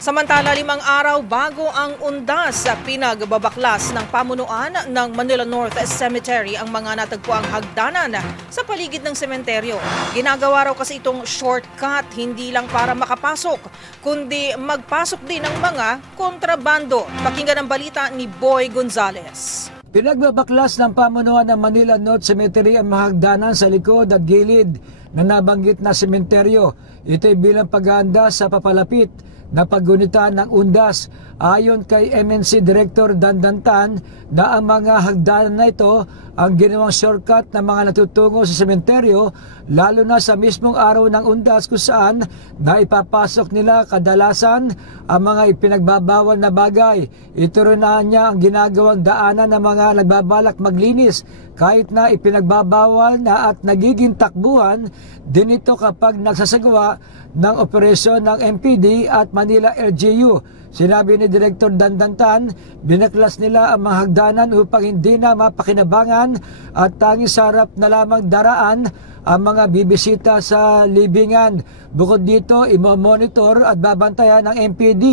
Samantala, 5 araw bago ang undas, pinagbabaklas ng pamunuan ng Manila North Cemetery ang mga natagpuang hagdanan sa paligid ng sementeryo. Ginagawa raw kasi itong shortcut hindi lang para makapasok, kundi magpasok din ng mga kontrabando. Pakinggan ang balita ni Boy Gonzales. Pinagbabaklas ng pamunuan ng Manila North Cemetery ang mga hagdanan sa likod at gilid na nabanggit na sementeryo. Ito'y bilang paghahanda sa papalapit na paggunita ng undas. Ayon kay MNC Director Dandantan na ang mga hagdanan na ito ang ginawang shortcut ng mga natutungo sa sementeryo, lalo na sa mismong araw ng undas kung saan na ipapasok nila kadalasan ang mga ipinagbabawal na bagay. Ito rin na niya ang ginagawang daanan ng mga nagbabalak maglinis kahit na ipinagbabawal na at nagiging takbuhan din ito kapag nagsasagawa ng operasyon ng MPD at Manila LGU. Sinabi ni Director Dandantan, binaklas nila ang mga hagdanan upang hindi na mapakinabangan at tanging sarap na lamang daraan ang mga bibisita sa libingan. Bukod dito, imomonitor at babantayan ng MPD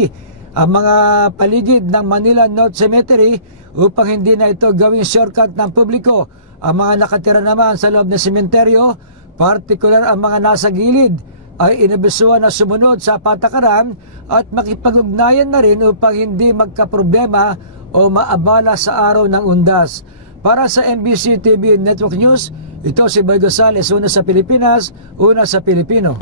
ang mga paligid ng Manila North Cemetery upang hindi na ito gawing shortcut ng publiko. Ang mga nakatira naman sa loob ng sementeryo, partikular ang mga nasa gilid, ay inabisuhan na sumunod sa patakaran at makipag-ugnayan na rin upang hindi magkaproblema o maabala sa araw ng undas. Para sa MBC TV Network News, ito si Boy Gonzales, una sa Pilipinas, una sa Pilipino.